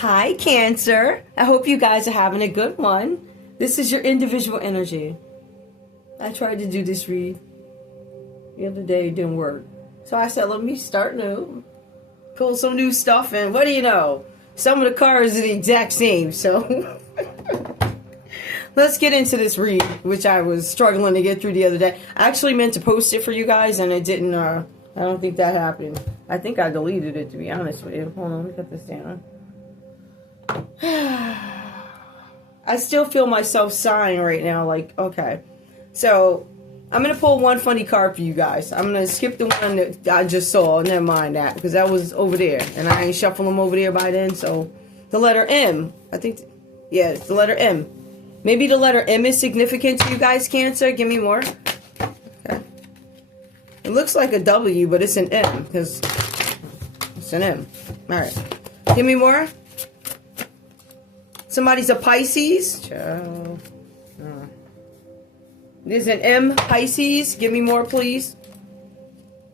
Hi, Cancer. I hope you guys are having a good one. This is your individual energy. I tried to do this read the other day, it didn't work. So I said, let me start new, pull some new stuff in. What do you know? Some of the cards are the exact same, so let's get into this read, which I was struggling to get through the other day. I actually meant to post it for you guys, and it didn't, I don't think that happened. I think I deleted it, to be honest with you. Hold on, let me put this down. I still feel myself sighing right now, like, okay. So, I'm going to pull one funny card for you guys. I'm going to skip the one that I just saw. Never mind that, because that was over there. And I ain't shuffling them over there by then, so. The letter M. I think, yeah, it's the letter M. Maybe the letter M is significant to you guys, Cancer. Give me more. Okay. It looks like a W, but it's an M, because it's an M. Alright. Give me more. Somebody's a Pisces. Ciao. There's an M, Pisces. Give me more, please.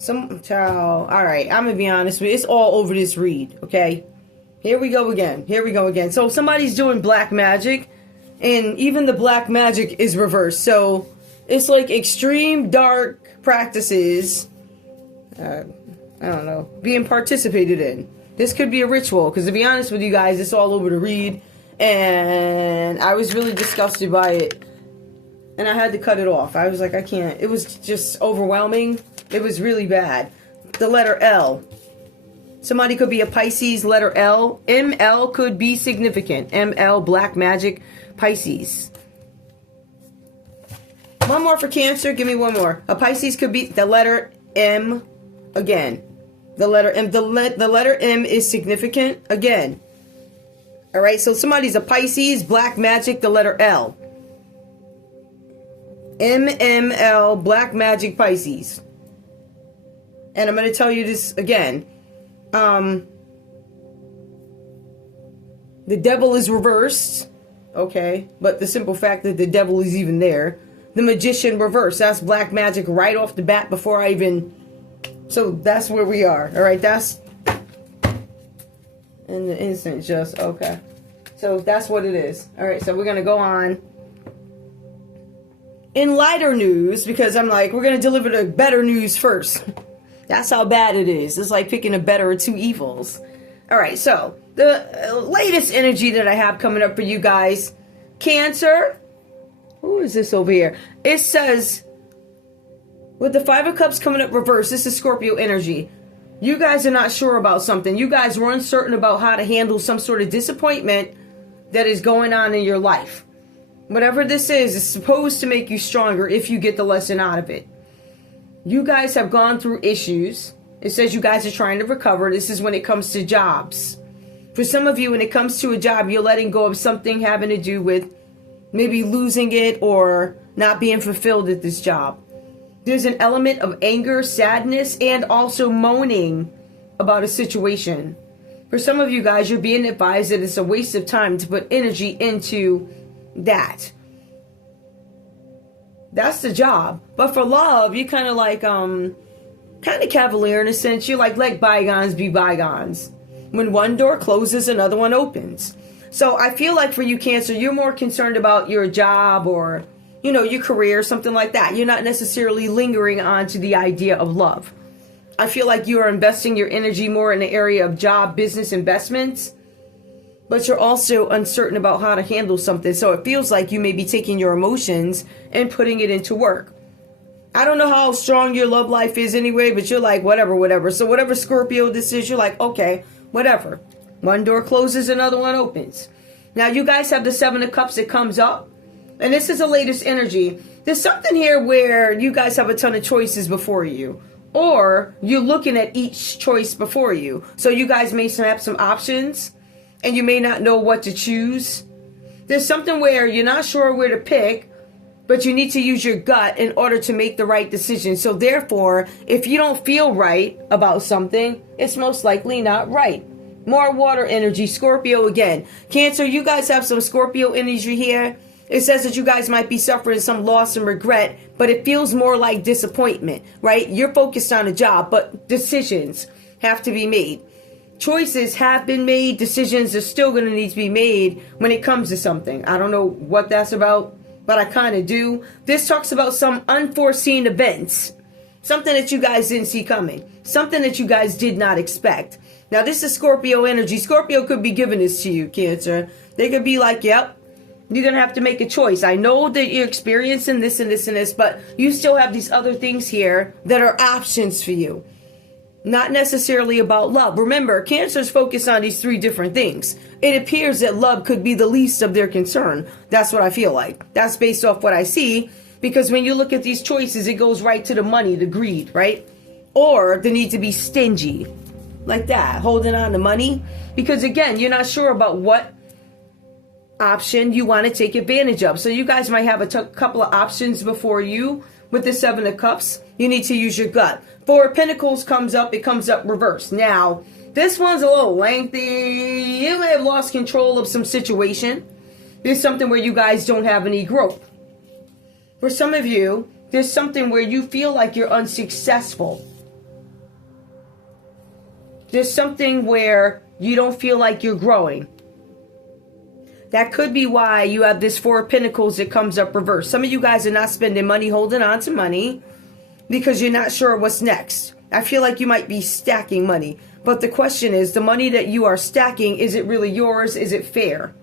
Ciao. Alright, I'm going to be honest with you. It's all over this read, okay? Here we go again. Here we go again. So somebody's doing black magic, and even the black magic is reversed. So it's like extreme dark practices, I don't know, being participated in. This could be a ritual, because to be honest with you guys, it's all over the read. And I was really disgusted by it. And I had to cut it off. I was like, I can't. It was just overwhelming. It was really bad. The letter L. Somebody could be a Pisces, letter L. ML could be significant. ML, black magic, Pisces. One more for Cancer. Give me one more. A Pisces could be the letter M again. The letter M. The letter M is significant again. Alright, so somebody's a Pisces, black magic, the letter L. MML, black magic, Pisces. And I'm going to tell you this again. The devil is reversed. Okay, but the simple fact that the devil is even there. The magician reversed. That's black magic right off the bat before I even... So that's where we are. Alright, that's... in the instant, just okay. So that's what it is. Alright, so we're gonna go on. In lighter news, because I'm like, we're gonna deliver the better news first. That's how bad it is. It's like picking a better of two evils. Alright, so the latest energy that I have coming up for you guys. Cancer. Who is this over here? It says, with the Five of Cups coming up reverse, this is Scorpio energy. You guys are not sure about something. You guys were uncertain about how to handle some sort of disappointment that is going on in your life. Whatever this is supposed to make you stronger if you get the lesson out of it. You guys have gone through issues. It says you guys are trying to recover. This is when it comes to jobs. For some of you, when it comes to a job, you're letting go of something having to do with maybe losing it or not being fulfilled at this job. There's an element of anger, sadness, and also moaning about a situation. For some of you guys, you're being advised that it's a waste of time to put energy into that. That's the job. But for love, you're kind of like, kind of cavalier in a sense. You're like, let bygones be bygones. When one door closes, another one opens. So I feel like for you, Cancer, you're more concerned about your job or... you know, your career, something like that. You're not necessarily lingering on to the idea of love. I feel like you are investing your energy more in the area of job, business, investments. But you're also uncertain about how to handle something. So it feels like you may be taking your emotions and putting it into work. I don't know how strong your love life is anyway, but you're like, whatever, whatever. So whatever Scorpio this is, you're like, okay, whatever. One door closes, another one opens. Now you guys have the Seven of Cups that comes up. And this is the latest energy. There's something here where you guys have a ton of choices before you. Or you're looking at each choice before you. So you guys may have some options. And you may not know what to choose. There's something where you're not sure where to pick. But you need to use your gut in order to make the right decision. So therefore, if you don't feel right about something, it's most likely not right. More water energy. Scorpio again. Cancer, you guys have some Scorpio energy here. It says that you guys might be suffering some loss and regret, but it feels more like disappointment, right? You're focused on a job, but decisions have to be made. choices have been made. Decisions are still going to need to be made when it comes to something. I don't know what that's about, but I kind of do. This talks about some unforeseen events. Something that you guys didn't see coming. Something that you guys did not expect. Now, this is Scorpio energy. Scorpio could be giving this to you, Cancer. They could be like, yep, you're going to have to make a choice. I know that you're experiencing this and this and this, but you still have these other things here that are options for you. Not necessarily about love. Remember, Cancer's focused on these three different things. It appears that love could be the least of their concern. That's what I feel like. That's based off what I see. Because when you look at these choices, it goes right to the money, the greed, right? Or the need to be stingy. Like that, holding on to money. Because again, you're not sure about what option you want to take advantage of. So you guys might have a couple of options before you. With the Seven of Cups, you need to use your gut. Four of Pentacles comes up, it comes up reversed. Now, this one's a little lengthy. You may have lost control of some situation. There's something where you guys don't have any growth. For some of you, there's something where you feel like you're unsuccessful. There's something where you don't feel like you're growing. That could be why you have this Four of Pentacles that comes up reversed. Some of you guys are not spending money, holding on to money, because you're not sure what's next. I feel like you might be stacking money. But the question is, the money that you are stacking, is it really yours? Is it fair?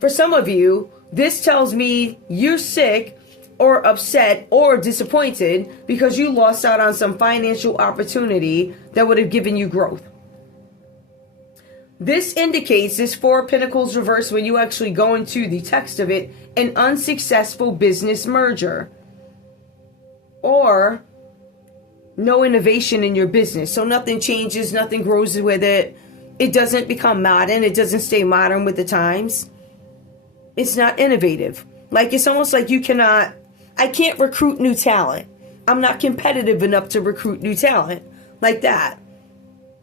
For some of you, this tells me you're sick or upset or disappointed because you lost out on some financial opportunity that would have given you growth. This indicates, this Four of Pentacles reverse, when you actually go into the text of it, an unsuccessful business merger. Or no innovation in your business. So nothing changes, nothing grows with it. It doesn't become modern. It doesn't stay modern with the times. It's not innovative. Like, it's almost like I can't recruit new talent. I'm not competitive enough to recruit new talent. Like that.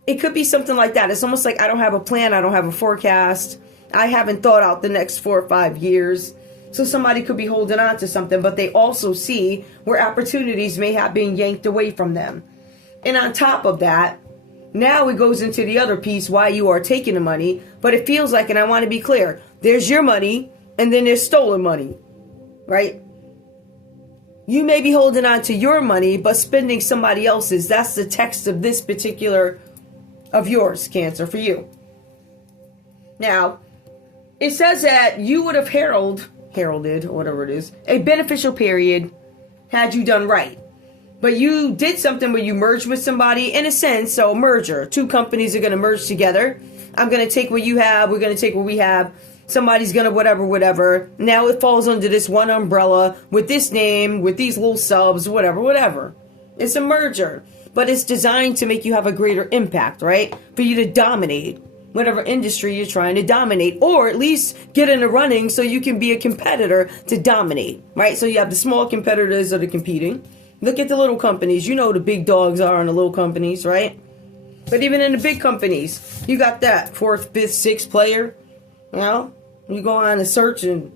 It could be something like that. It's almost like I don't have a plan. I don't have a forecast. I haven't thought out the next 4 or 5 years. So somebody could be holding on to something, but they also see where opportunities may have been yanked away from them. And on top of that, now it goes into the other piece, why you are taking the money. But it feels like, and I want to be clear, there's your money and then there's stolen money, right? You may be holding on to your money, but spending somebody else's. That's the text of this particular of yours, Cancer, for you. Now, it says that you would have heralded, or whatever it is, a beneficial period had you done right. But you did something where you merged with somebody, in a sense, so merger. Two companies are going to merge together. I'm going to take what you have, we're going to take what we have. Somebody's going to whatever. Now it falls under this one umbrella with this name, with these little subs, whatever. It's a merger. But it's designed to make you have a greater impact, right? For you to dominate whatever industry you're trying to dominate, or at least get in the running so you can be a competitor to dominate, right? So you have the small competitors that are competing. Look at the little companies. You know the big dogs are in the little companies, right? But even in the big companies, you got that 4th, 5th, 6th player. You know, you go on a search and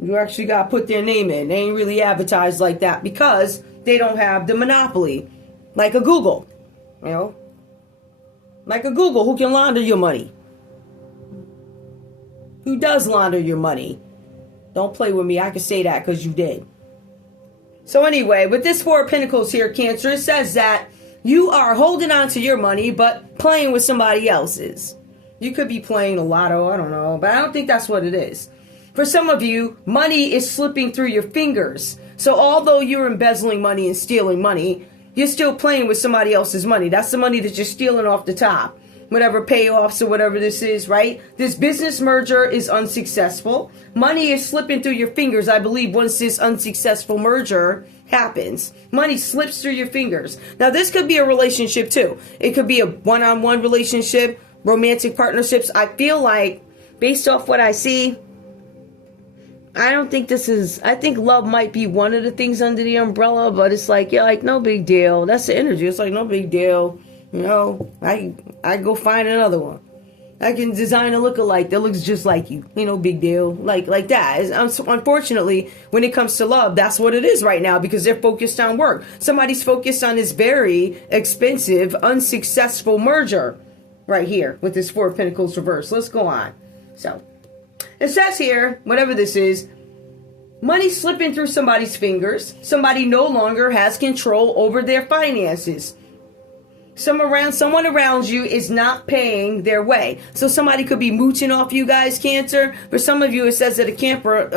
you actually got to put their name in. They ain't really advertised like that because they don't have the monopoly. Like a Google, you know, like a Google who can launder your money. Who does launder your money? Don't play with me. I can say that because you did. So anyway, with this Four of Pentacles here, Cancer, it says that you are holding on to your money, but playing with somebody else's. You could be playing the lotto, I don't know, but I don't think that's what it is. For some of you, money is slipping through your fingers. So although you're embezzling money and stealing money, you're still playing with somebody else's money. That's the money that you're stealing off the top. Whatever payoffs or whatever this is, right? This business merger is unsuccessful. Money is slipping through your fingers, I believe, once this unsuccessful merger happens. Money slips through your fingers. Now, this could be a relationship, too. It could be a one-on-one relationship, romantic partnerships. I feel like, based off what I see, I think love might be one of the things under the umbrella, but it's like, yeah, like, no big deal. That's the energy. It's like, no big deal. You know, I go find another one. I can design a lookalike that looks just like you. You know, big deal. Like that. Unfortunately, when it comes to love, that's what it is right now because they're focused on work. Somebody's focused on this very expensive, unsuccessful merger. right here with this Four of Pentacles reverse. Let's go on. So it says here, whatever this is, money slipping through somebody's fingers. Somebody no longer has control over their finances. Someone around you is not paying their way. So somebody could be mooching off you guys, Cancer. For some of you, it says that Capricorn,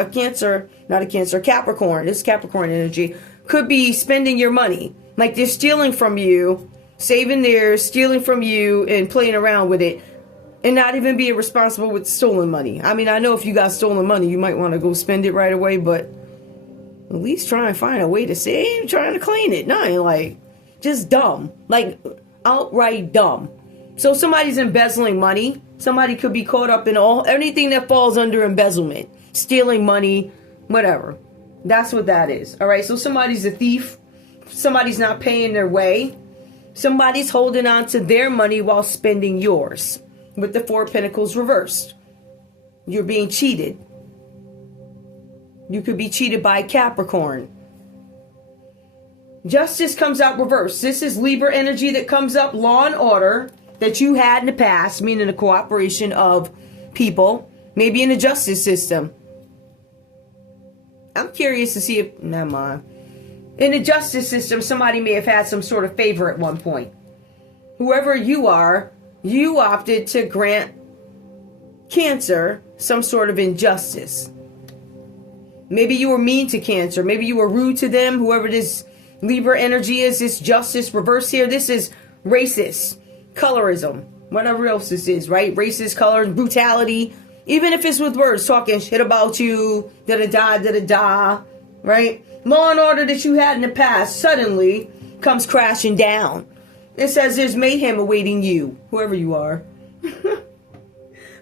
this is Capricorn energy, could be spending your money. Like they're stealing from you, saving theirs, stealing from you, and playing around with it. And not even being responsible with stolen money. I mean, I know if you got stolen money, you might want to go spend it right away, but at least try and find a way to save, trying to clean it. No, like, just dumb. Like, outright dumb. So somebody's embezzling money. Somebody could be caught up in anything that falls under embezzlement. Stealing money, whatever. That's what that is. All right, so somebody's a thief. Somebody's not paying their way. Somebody's holding on to their money while spending yours. With the Four of Pentacles reversed. You're being cheated. You could be cheated by Capricorn. Justice comes out reversed. This is Libra energy that comes up, law and order that you had in the past, meaning the cooperation of people, maybe in the justice system. I'm curious to see if, never mind. In the justice system, somebody may have had some sort of favor at one point. Whoever you are, you opted to grant Cancer some sort of injustice. Maybe you were mean to Cancer. Maybe you were rude to them. Whoever this Libra energy is, this justice reverse here. This is racist, colorism, whatever else this is, right? Racist, color, brutality. Even if it's with words, talking shit about you, da-da-da, da-da-da, right? Law and order that you had in the past suddenly comes crashing down. It says there's mayhem awaiting you, whoever you are.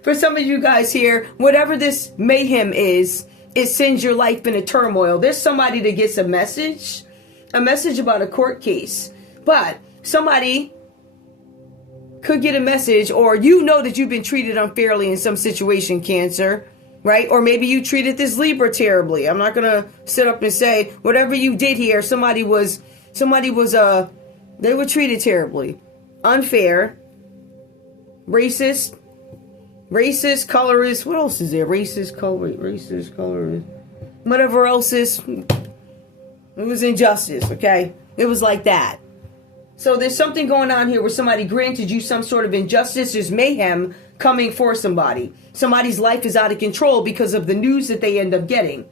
For some of you guys here, whatever this mayhem is, it sends your life into turmoil. There's somebody that gets a message about a court case. But somebody could get a message, or you know that you've been treated unfairly in some situation, Cancer, right? Or maybe you treated this Libra terribly. I'm not going to sit up and say whatever you did here, they were treated terribly. Unfair. Racist, colorist. What else is there? Racist, colorist. Whatever else is. It was injustice, okay? It was like that. So there's something going on here where somebody granted you some sort of injustice. There's mayhem coming for somebody. Somebody's life is out of control because of the news that they end up getting.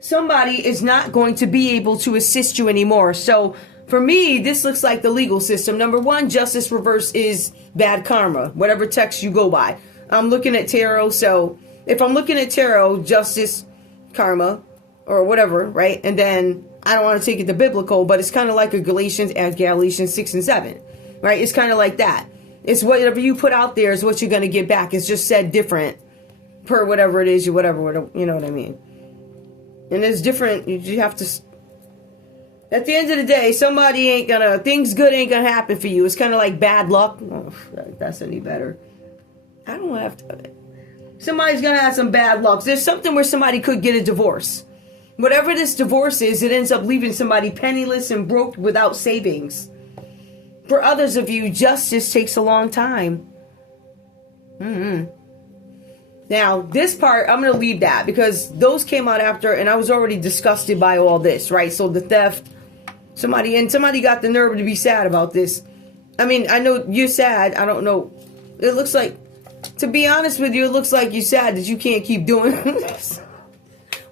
Somebody is not going to be able to assist you anymore. So for me, this looks like the legal system. Number one, justice reverse is bad karma, whatever text you go by. I'm looking at tarot, so if I'm looking at tarot, justice, karma, or whatever, right? And then I don't want to take it to biblical, but it's kind of like a Galatians 6 and 7, right? It's kind of like that. It's whatever you put out there is what you're going to get back. It's just said different per whatever it is, you know what I mean? And it's different. You have to, at the end of the day, things good ain't gonna happen for you. It's kind of like bad luck. Oh, that's any better. I don't have to. Somebody's gonna have some bad luck. There's something where somebody could get a divorce. Whatever this divorce is, it ends up leaving somebody penniless and broke without savings. For others of you, justice takes a long time. Now, this part, I'm going to leave that because those came out after, and I was already disgusted by all this, right? So the theft, somebody got the nerve to be sad about this. I mean, I know you're sad. I don't know. It looks like, to be honest with you, it looks like you're sad that you can't keep doing this.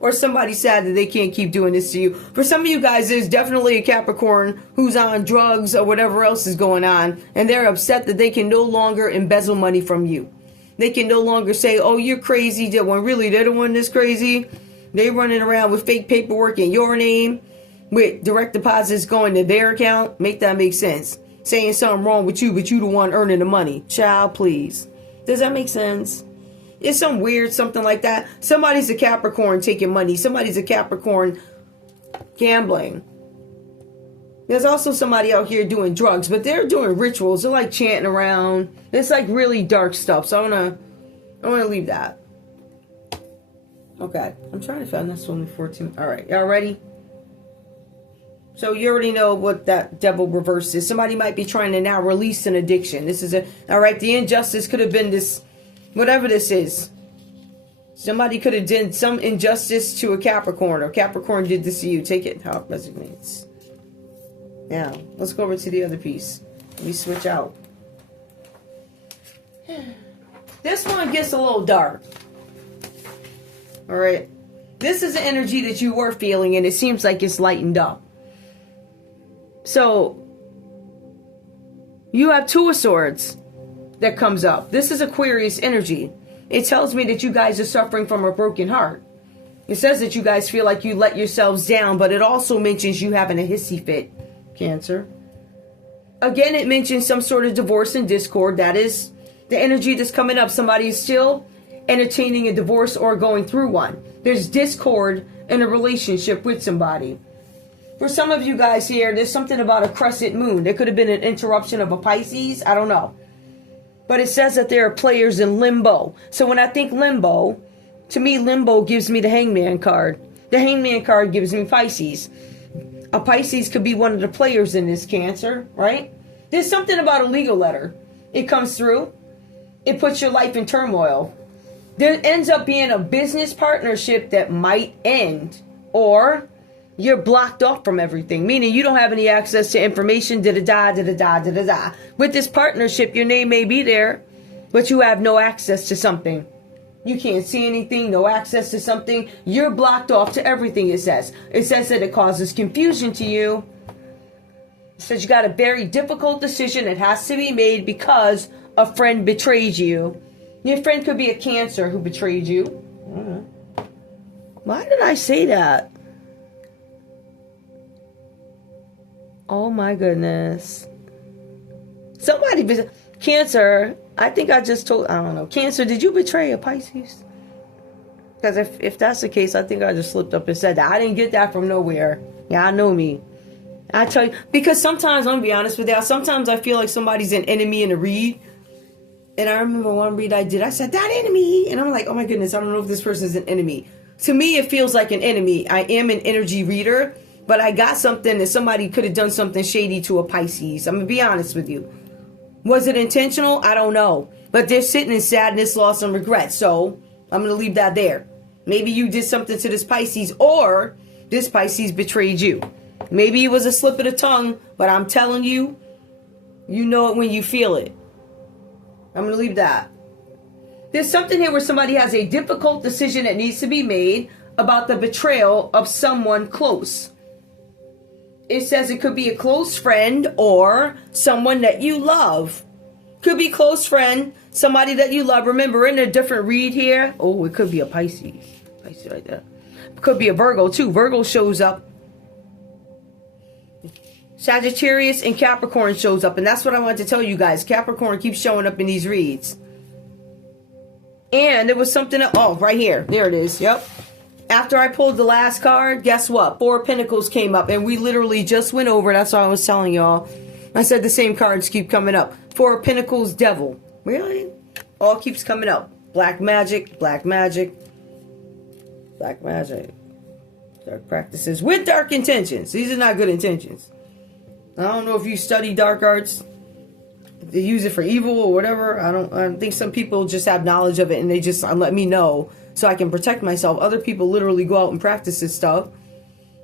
Or somebody's sad that they can't keep doing this to you. For some of you guys, there's definitely a Capricorn who's on drugs or whatever else is going on. And they're upset that they can no longer embezzle money from you. They can no longer say, oh, you're crazy, when really they're the one that's crazy. They running around with fake paperwork in your name, with direct deposits going to their account. Make that make sense. Saying something wrong with you, but you the one earning the money. Child, please. Does that make sense? It's some weird something like that. Somebody's a Capricorn taking money. Somebody's a Capricorn gambling. There's also somebody out here doing drugs, but they're doing rituals. They're like chanting around. It's like really dark stuff. So I wanna leave that. Okay. I'm trying to find this one 14. All right. Y'all ready? So you already know what that devil reverse is. Somebody might be trying to now release an addiction. This is all right, the injustice could have been this, whatever this is. Somebody could have done some injustice to a Capricorn, or Capricorn did this to you. Take it how it resonates. Now, let's go over to the other piece. Let me switch out. This one gets a little dark. All right. This is the energy that you were feeling, and it seems like it's lightened up. So, you have Two of Swords that comes up. This is Aquarius energy. It tells me that you guys are suffering from a broken heart. It says that you guys feel like you let yourselves down, but it also mentions you having a hissy fit, Cancer. Again, it mentions some sort of divorce and discord. That is the energy that's coming up. Somebody is still entertaining a divorce or going through one. There's discord in a relationship with somebody. For some of you guys here, there's something about a crescent moon. There could have been an interruption of a Pisces. I don't know. But it says that there are players in limbo. So when I think limbo, to me, limbo gives me the Hangman card. The Hangman card gives me Pisces. A Pisces could be one of the players in this, Cancer, right? There's something about a legal letter. It comes through. It puts your life in turmoil. There ends up being a business partnership that might end, or you're blocked off from everything, meaning you don't have any access to information, da-da-da, da-da-da, da-da-da. With this partnership, your name may be there, but you have no access to something. You can't see anything, no access to something. You're blocked off to everything, it says. It says that it causes confusion to you. It says you got a very difficult decision that has to be made because a friend betrayed you. Your friend could be a Cancer who betrayed you. Why did I say that? Oh my goodness. Somebody, Cancer, I think I just told, I don't know. Cancer, did you betray a Pisces? Because if that's the case, I think I just slipped up and said that. I didn't get that from nowhere. Yeah, I know me. I tell you, because sometimes, I'm going to be honest with you, sometimes I feel like somebody's an enemy in a read. And I remember one read I did, I said, that enemy. And I'm like, oh my goodness, I don't know if this person is an enemy. To me, it feels like an enemy. I am an energy reader, but I got something that somebody could have done something shady to a Pisces. I'm going to be honest with you. Was it intentional? I don't know. But they're sitting in sadness, loss, and regret. So I'm going to leave that there. Maybe you did something to this Pisces, or this Pisces betrayed you. Maybe it was a slip of the tongue, but I'm telling you, you know it when you feel it. I'm going to leave that. There's something here where somebody has a difficult decision that needs to be made about the betrayal of someone close. It says it could be a close friend or someone that you love. Could be close friend, somebody that you love. Remember, in a different read here. Oh, it could be a Pisces. Pisces right there. Could be a Virgo too. Virgo shows up. Sagittarius and Capricorn shows up. And that's what I wanted to tell you guys. Capricorn keeps showing up in these reads. And there was something. Oh, right here. There it is. Yep. After I pulled the last card, guess what? Four of Pentacles came up. And we literally just went over. That's what I was telling y'all. I said the same cards keep coming up. Four of Pentacles, Devil. Really? All keeps coming up. Black magic, black magic, black magic. Dark practices with dark intentions. These are not good intentions. I don't know if you study dark arts, if they use it for evil or whatever. I think some people just have knowledge of it and they just let me know so I can protect myself. Other people literally go out and practice this stuff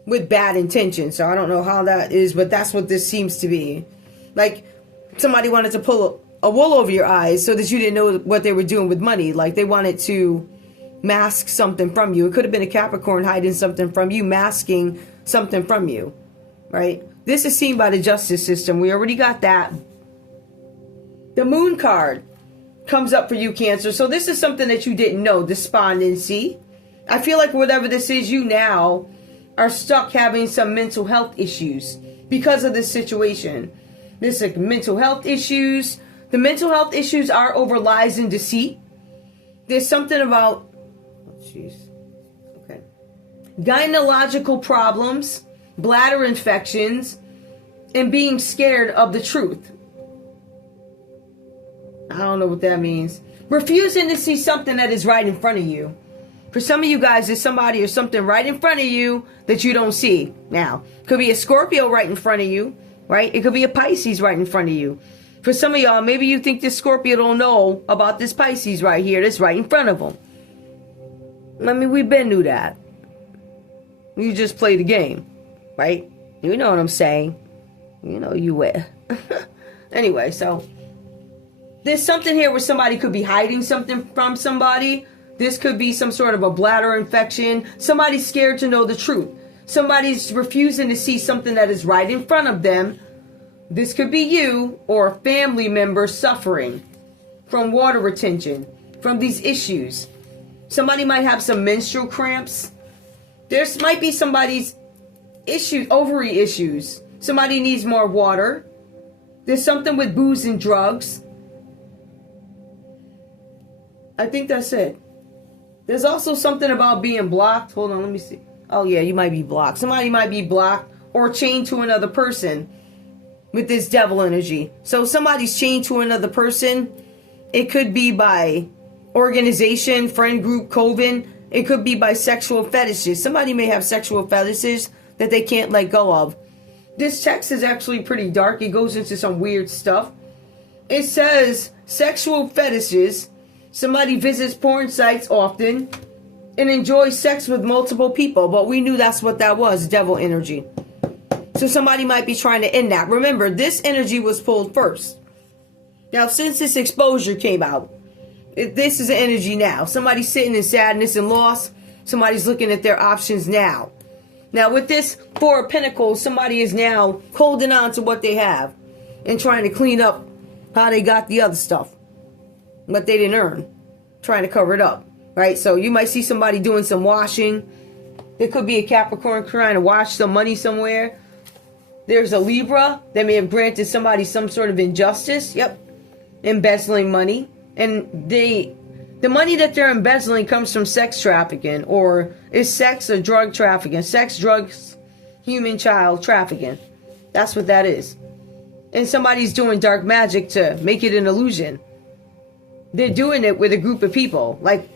with bad intentions. So I don't know how that is, but that's what this seems to be. Like somebody wanted to pull a wool over your eyes so that you didn't know what they were doing with money. Like they wanted to mask something from you. It could have been a Capricorn hiding something from you, masking something from you, right? This is seen by the justice system. We already got that. The Moon card comes up for you, Cancer. So this is something that you didn't know. Despondency. I feel like whatever this is, you now are stuck having some mental health issues because of this situation. This is like mental health issues. The mental health issues are over lies and deceit. There's something about, okay, gynecological problems, bladder infections, and being scared of the truth. I don't know what that means. Refusing to see something that is right in front of you. For some of you guys, there's somebody or something right in front of you that you don't see. Now, could be a Scorpio right in front of you, right? It could be a Pisces right in front of you. For some of y'all, maybe you think this Scorpio don't know about this Pisces right here that's right in front of them. I mean, we've been through that. You just play the game, right? You know what I'm saying. You know you will. Anyway, so there's something here where somebody could be hiding something from somebody. This could be some sort of a bladder infection. Somebody's scared to know the truth. Somebody's refusing to see something that is right in front of them. This could be you or a family member suffering from water retention, from these issues. Somebody might have some menstrual cramps. There might be somebody's issues, ovary issues. Somebody needs more water. There's something with booze and drugs. I think that's it. There's also something about being blocked. Hold on, let me see. Oh yeah, you might be blocked. Somebody might be blocked or chained to another person with this devil energy. So somebody's chained to another person. It could be by organization, friend group, coven. It could be by sexual fetishes. Somebody may have sexual fetishes that they can't let go of. This text is actually pretty dark. It goes into some weird stuff. It says sexual fetishes. Somebody visits porn sites often and enjoys sex with multiple people. But we knew that's what that was, devil energy. So somebody might be trying to end that. Remember, this energy was pulled first. Now, since this exposure came out, this is the energy now. Somebody's sitting in sadness and loss. Somebody's looking at their options now. Now, with this Four of Pentacles, somebody is now holding on to what they have and trying to clean up how they got the other stuff, what they didn't earn, trying to cover it up, right? So you might see somebody doing some washing. There could be a Capricorn trying to wash some money somewhere. There's a Libra that may have granted somebody some sort of injustice. Yep, embezzling money. And the money that they're embezzling comes from sex trafficking, or is sex or drug trafficking. Sex, drugs, human child trafficking. That's what that is. And somebody's doing dark magic to make it an illusion. They're doing it with a group of people, like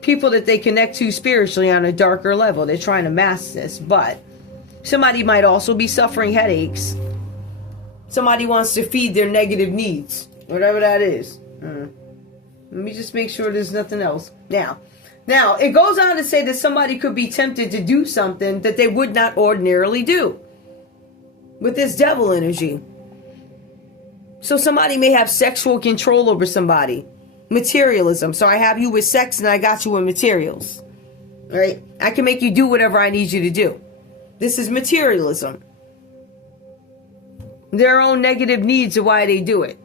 people that they connect to spiritually on a darker level. They're trying to mask this, but somebody might also be suffering headaches. Somebody wants to feed their negative needs, whatever that is. Let me just make sure there's nothing else. Now, it goes on to say that somebody could be tempted to do something that they would not ordinarily do with this devil energy. So somebody may have sexual control over somebody. Materialism. So I have you with sex and I got you with materials. All right? I can make you do whatever I need you to do. This is materialism. Their own negative needs are why they do it.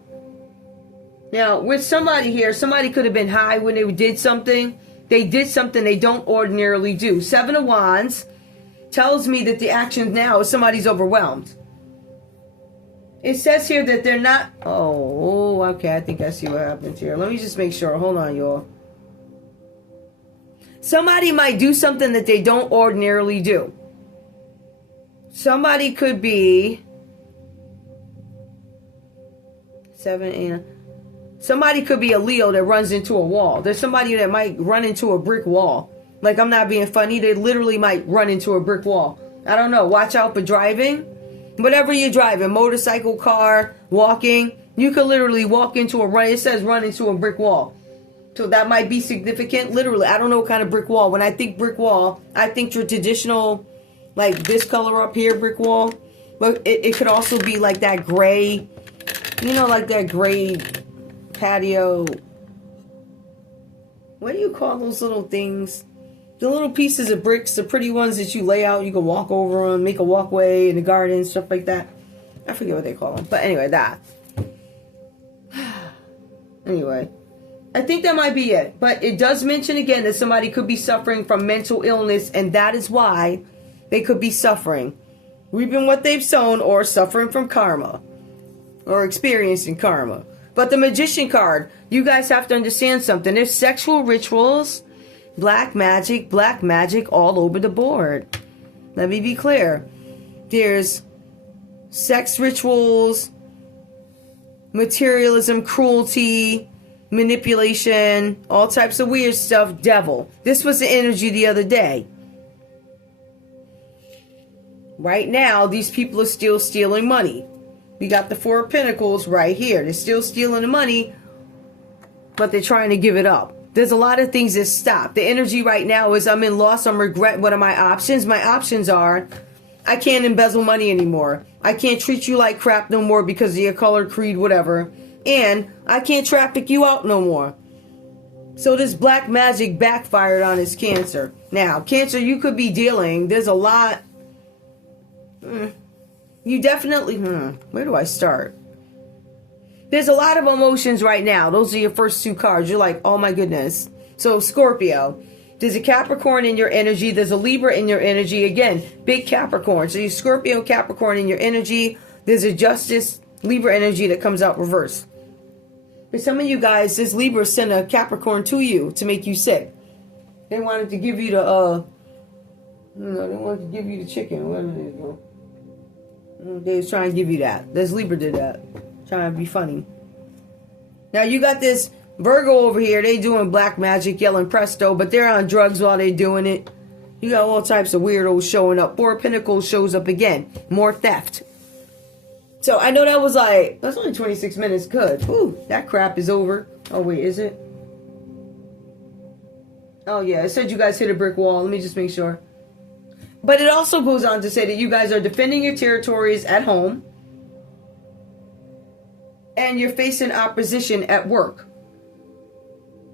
Now, with somebody here, somebody could have been high when they did something. They did something they don't ordinarily do. Seven of Wands tells me that the action now is somebody's overwhelmed. It says here that they're not... Oh, okay. I think I see what happens here. Let me just make sure. Hold on, y'all. Somebody might do something that they don't ordinarily do. Somebody could be... 7, 8... Somebody could be a Leo that runs into a wall. There's somebody that might run into a brick wall. Like, I'm not being funny. They literally might run into a brick wall. I don't know. Watch out for driving. Whatever you're driving, motorcycle, car, walking, you could literally walk into a run. It says run into a brick wall. So that might be significant. Literally, I don't know what kind of brick wall. When I think brick wall, I think your traditional, like this color up here, brick wall. But it could also be like that gray, you know, like that gray patio. What do you call those little things? The little pieces of bricks, the pretty ones that you lay out, you can walk over them, make a walkway in the garden, stuff like that. I forget what they call them. But anyway, that. Anyway, I think that might be it. But it does mention again that somebody could be suffering from mental illness, and that is why they could be suffering. Reaping what they've sown, or suffering from karma, or experiencing karma. But the Magician card, you guys have to understand something. There's sexual rituals, black magic all over the board. Let me be clear. There's sex rituals, materialism, cruelty, manipulation, all types of weird stuff, devil. This was the energy the other day. Right now, these people are still stealing money. We got the Four of Pentacles right here. They're still stealing the money, but they're trying to give it up. There's a lot of things that stop. The energy right now is I'm in loss, I'm regret. What are my options? My options are I can't embezzle money anymore. I can't treat you like crap no more because of your color, creed, whatever. And I can't traffic you out no more. So this black magic backfired on his Cancer. Now, Cancer, you could be dealing. There's a lot. You definitely, where do I start? There's a lot of emotions right now. Those are your first two cards. You're like, oh my goodness. So Scorpio, there's a Capricorn in your energy. There's a Libra in your energy. Again, big Capricorn. So you Scorpio, Capricorn in your energy. There's a Justice, Libra energy that comes out reverse. For some of you guys, this Libra sent a Capricorn to you to make you sick. They wanted to give you the, they wanted to give you the chicken. Where did it go? They was trying to give you that. This Libra did that. Trying to be funny. Now you got this Virgo over here. They doing black magic, yelling presto, but they're on drugs while they doing it. You got all types of weirdos showing up. Four of Pentacles shows up again. More theft. So I know that was like, that's only 26 minutes. Good. Ooh, that crap is over. Oh wait, is it? Oh yeah, it said you guys hit a brick wall. Let me just make sure. But it also goes on to say that you guys are defending your territories at home. And you're facing opposition at work.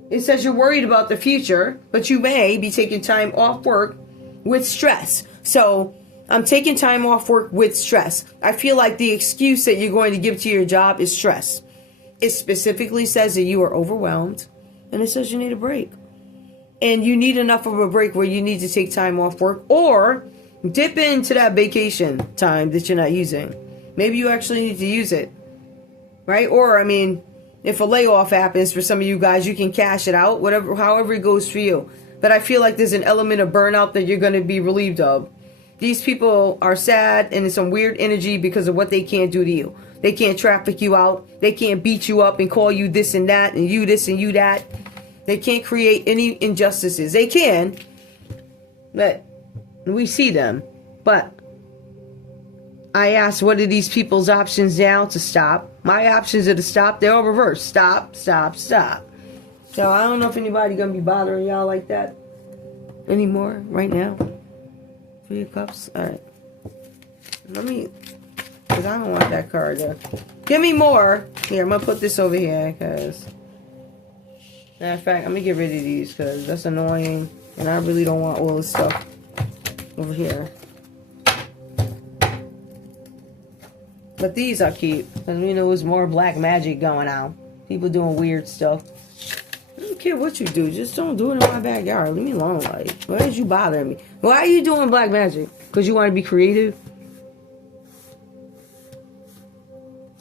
It says you're worried about the future, but you may be taking time off work with stress. So I'm taking time off work with stress. I feel like the excuse that you're going to give to your job is stress. It specifically says that you are overwhelmed, and it says you need a break. And you need enough of a break where you need to take time off work or dip into that vacation time that you're not using. Maybe you actually need to use it. Right? Or, I mean, if a layoff happens for some of you guys, you can cash it out, whatever, however it goes for you. But I feel like there's an element of burnout that you're going to be relieved of. These people are sad and in some weird energy because of what they can't do to you. They can't traffic you out. They can't beat you up and call you this and that and you this and you that. They can't create any injustices. They can, but we see them. But I asked, what are these people's options now to stop? My options are to stop. They're all reversed. Stop, stop, stop. So I don't know if anybody gonna be bothering y'all like that anymore right now. 3 of Cups. All right. Let me, because I don't want that card there. Give me more. Here, I'm gonna put this over here because, matter of fact, I'm gonna get rid of these because that's annoying, and I really don't want all this stuff over here. But these I keep, because we know there's more black magic going on. People doing weird stuff. I don't care what you do, just don't do it in my backyard. Leave me alone. Like, why is you bothering me? Why are you doing black magic? Because you want to be creative?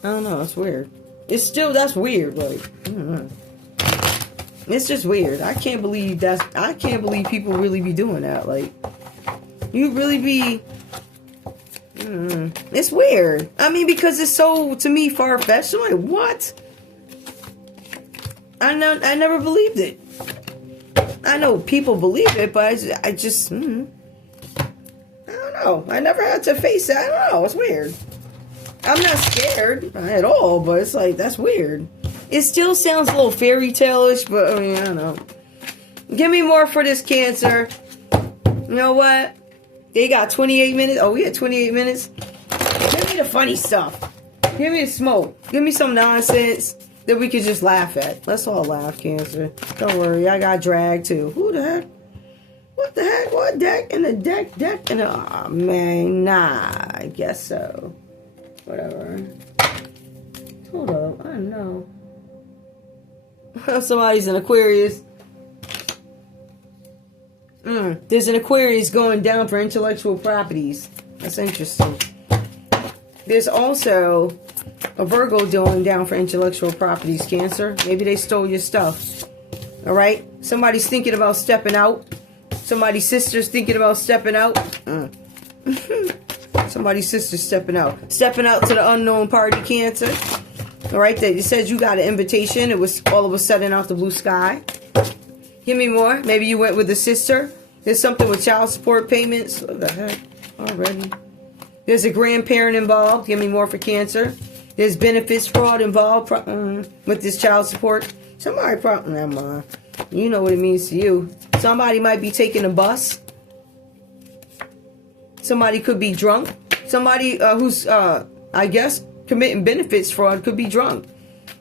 I don't know, it's weird. It's still, that's weird, like, I don't know. It's just weird. I can't believe people really be doing that. Like, you really be... It's weird. I mean, because it's so, to me, far-fetched. I'm like, what? I never believed it. I know people believe it, but I just, I don't know. I never had to face it. I don't know. It's weird. I'm not scared at all, but it's like, that's weird. It still sounds a little fairy tale-ish, but I mean, I don't know. Give me more for this Cancer. You know what? They got 28 minutes. Oh, we had 28 minutes. Give me the funny stuff. Give me the smoke. Give me some nonsense that we could just laugh at. Let's all laugh, Cancer. Don't worry, I got dragged too. Who the heck? What the heck? What deck? And the deck? And the... Oh, man, nah. I guess so. Whatever. Hold up. I don't know. Somebody's an Aquarius. There's an Aquarius going down for intellectual properties. That's interesting. There's also a Virgo going down for intellectual properties, Cancer. Maybe they stole your stuff. Alright? Somebody's thinking about stepping out. Somebody's sister's thinking about stepping out. Somebody's sister's stepping out. Stepping out to the unknown party, Cancer. All right, it says you got an invitation. It was all of a sudden out the blue sky. Give me more. Maybe you went with a sister. There's something with child support payments. What the heck? Already. There's a grandparent involved. Give me more for Cancer. There's benefits fraud involved with this child support. Somebody probably, never mind. You know what it means to you. Somebody might be taking a bus. Somebody could be drunk. Somebody who's, I guess, committing benefits fraud could be drunk.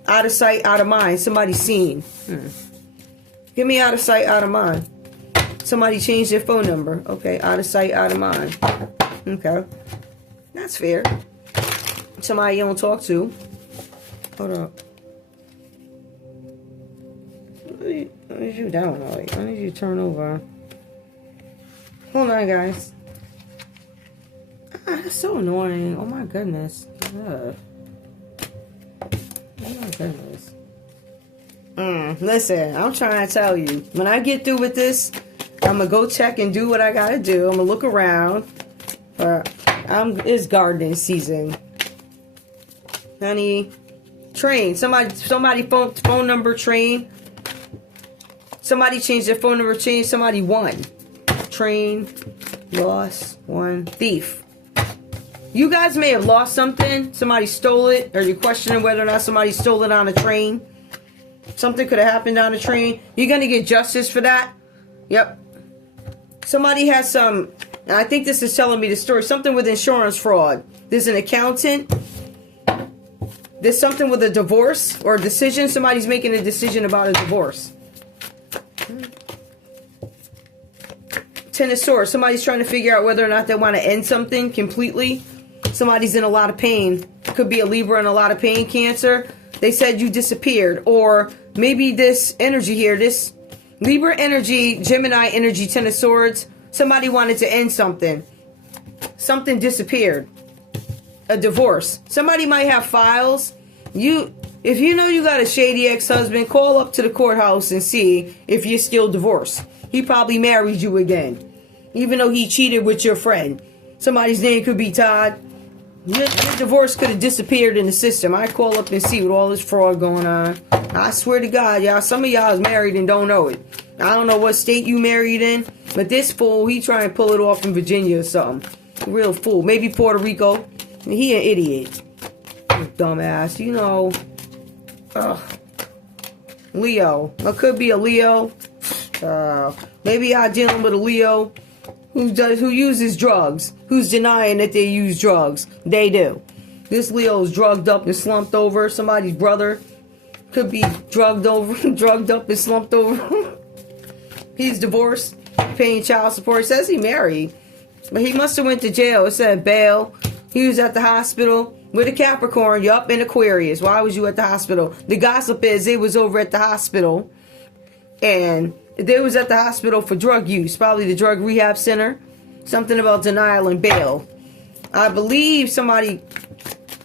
Out of sight, out of mind. Somebody seen. Give me out of sight, out of mind. Somebody changed their phone number. Okay, out of sight, out of mind. Okay. That's fair. Somebody you don't talk to. Hold up. What is you down, Ollie? I need you to turn over. Hold on, guys. That's so annoying. Oh my goodness. Ugh. Oh my goodness. Listen, I'm trying to tell you. When I get through with this, I'm going to go check and do what I got to do. I'm going to look around. It's gardening season. Honey. Train. Somebody phone number train. Somebody changed their phone number, changed. Somebody won. Train. Lost. Won. Thief. You guys may have lost something. Somebody stole it. Or you're questioning whether or not somebody stole it on a train. Something could have happened on a train. You're going to get justice for that. Yep. Somebody has some, and I think this is telling me the story, something with insurance fraud. There's an accountant. There's something with a divorce or a decision. Somebody's making a decision about a divorce. Ten of Swords. Somebody's trying to figure out whether or not they want to end something completely. Somebody's in a lot of pain. Could be a Libra in a lot of pain, Cancer. They said you disappeared. Or maybe this energy here, this Libra energy, Gemini energy, Ten of Swords. Somebody wanted to end something. Something disappeared. A divorce. Somebody might have files. If you know you got a shady ex-husband, call up to the courthouse and see if you're still divorced. He probably married you again. Even though he cheated with your friend. Somebody's name could be Todd. Your divorce could have disappeared in the system. I call up and see with all this fraud going on. I swear to God, y'all, some of y'all is married and don't know it. I don't know what state you married in, but this fool, he trying to pull it off in Virginia or something. Real fool. Maybe Puerto Rico. He an idiot. Dumbass. You know. Ugh. Leo. It could be a Leo. Maybe I'm dealing with a Leo who uses drugs. Who's denying that they use drugs. They do. This Leo's drugged up and slumped over. Somebody's brother could be drugged up and slumped over. He's divorced, paying child support. It says he married, but he must have went to jail. It said bail. He was at the hospital with a Capricorn. Yup, in Aquarius. Why was you at the hospital? The gossip is they was over at the hospital, and they was at the hospital for drug use, probably the drug rehab center. Something about denial and bail. I believe somebody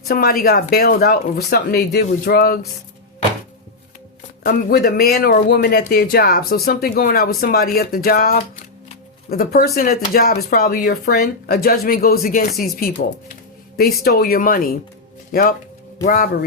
got bailed out over something they did with drugs. With a man or a woman at their job. So something going on with somebody at the job. The person at the job is probably your friend. A judgment goes against these people. They stole your money. Yup. Robbery.